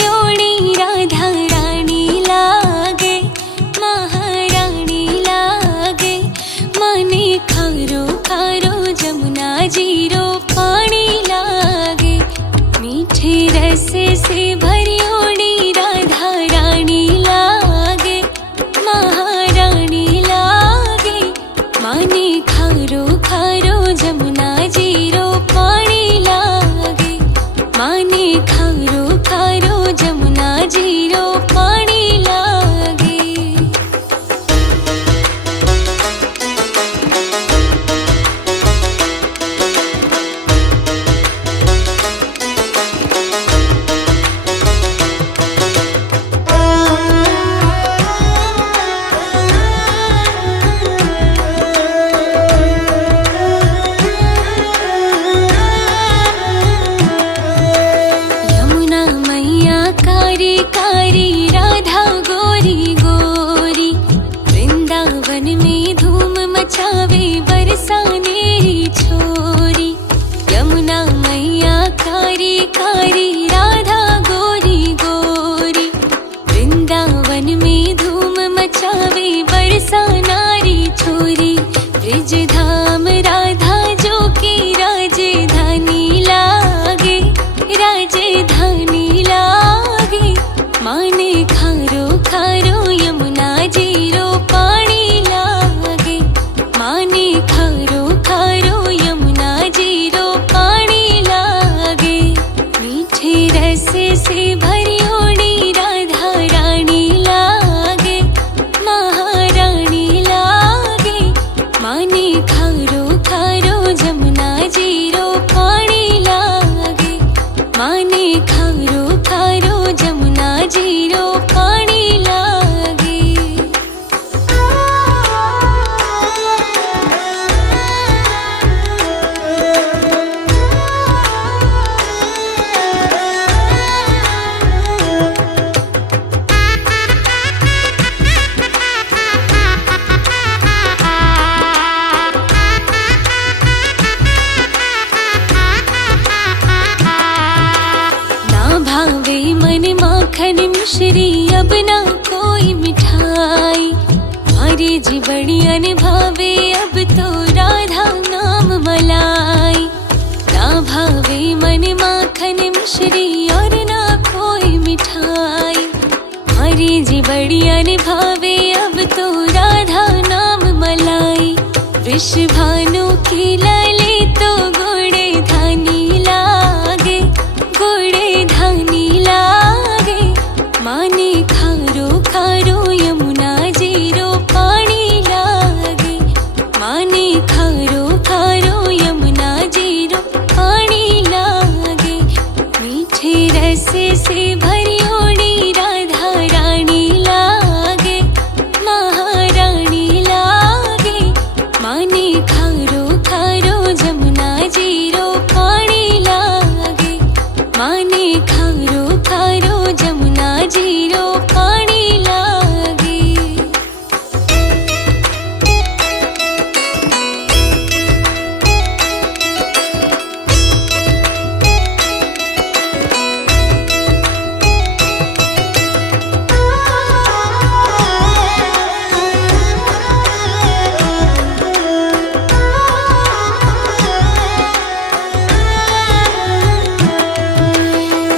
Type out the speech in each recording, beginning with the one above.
भरियोड़ी राधा रानी लागे, महारानी लागे। माने खारो खारो जमुना जीरो पानी लागे। मीठे रस से भरियोड़ी राधा रानी लागे, महारानी लागे। माने खारो खारो जमुना जीरो पानी लागे। माने खारो खारो जमुना जीरो पानी लागे। यमुना मैया कारी कारी, राधा गोरी गोरी। वृंदावन में धूम मचावे बरसाने छोरी। यमुना मैया कारी कारी, राधा गोरी गोरी। वृंदावन में धूम मचावे बरसानारी छोरी। ब्रिज धाम राधा जो की राजधानी लागे, राजधानी लागे। माने खारो खारो यमुना जीरो पानी लागे। माने खारो खारो यमुना जीरो पानी लागे। मीठे रस से भरियोड़ी राधा रानी लागे, महारानी लागे। माने खारो खारो जमुना जीरो पानी लागे। माने खारो खारो जमुना जीरो पानी लागे। ना भावे मन माखन मिश्री, अब ना कोई मिठाई। हमारी जी बढ़िया न भावे अब तो राधा नाम मलाई। ना भावे मन माखन मिश्री और ना कोई मिठाई। हमारी जी बढ़िया न भावे अब तो राधा नाम मलाई। वृषभानु की लाले तो गोड़े धानी लागे, गोड़े धानी लागे। माने खारो खारो यमुना जीरो पानी लागे। माने खारो खारो यमुना जीरो पानी लागे। मीठे रस से भरियोड़ी राधा रानी लागे, महारानी लागे। माने खारो खारो जमुना जीरो पानी लागे। माने खारो खारो जमुना जीरो पानी लागे।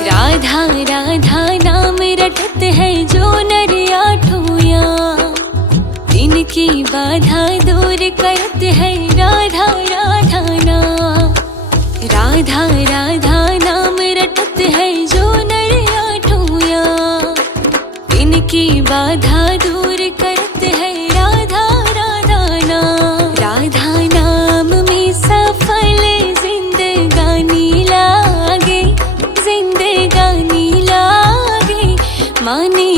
राधा राधा नाम रटत है जो नर आठोया। इनकी बाधा दूर करत है राधा राधा नाम। राधा राधा नाम रटत है जो नर आठोया। इनकी बाधा दूर करत है राधा राधा नाम। राधा नाम में सफल जिंदगानी लागे, जिंदगानी लागे। माने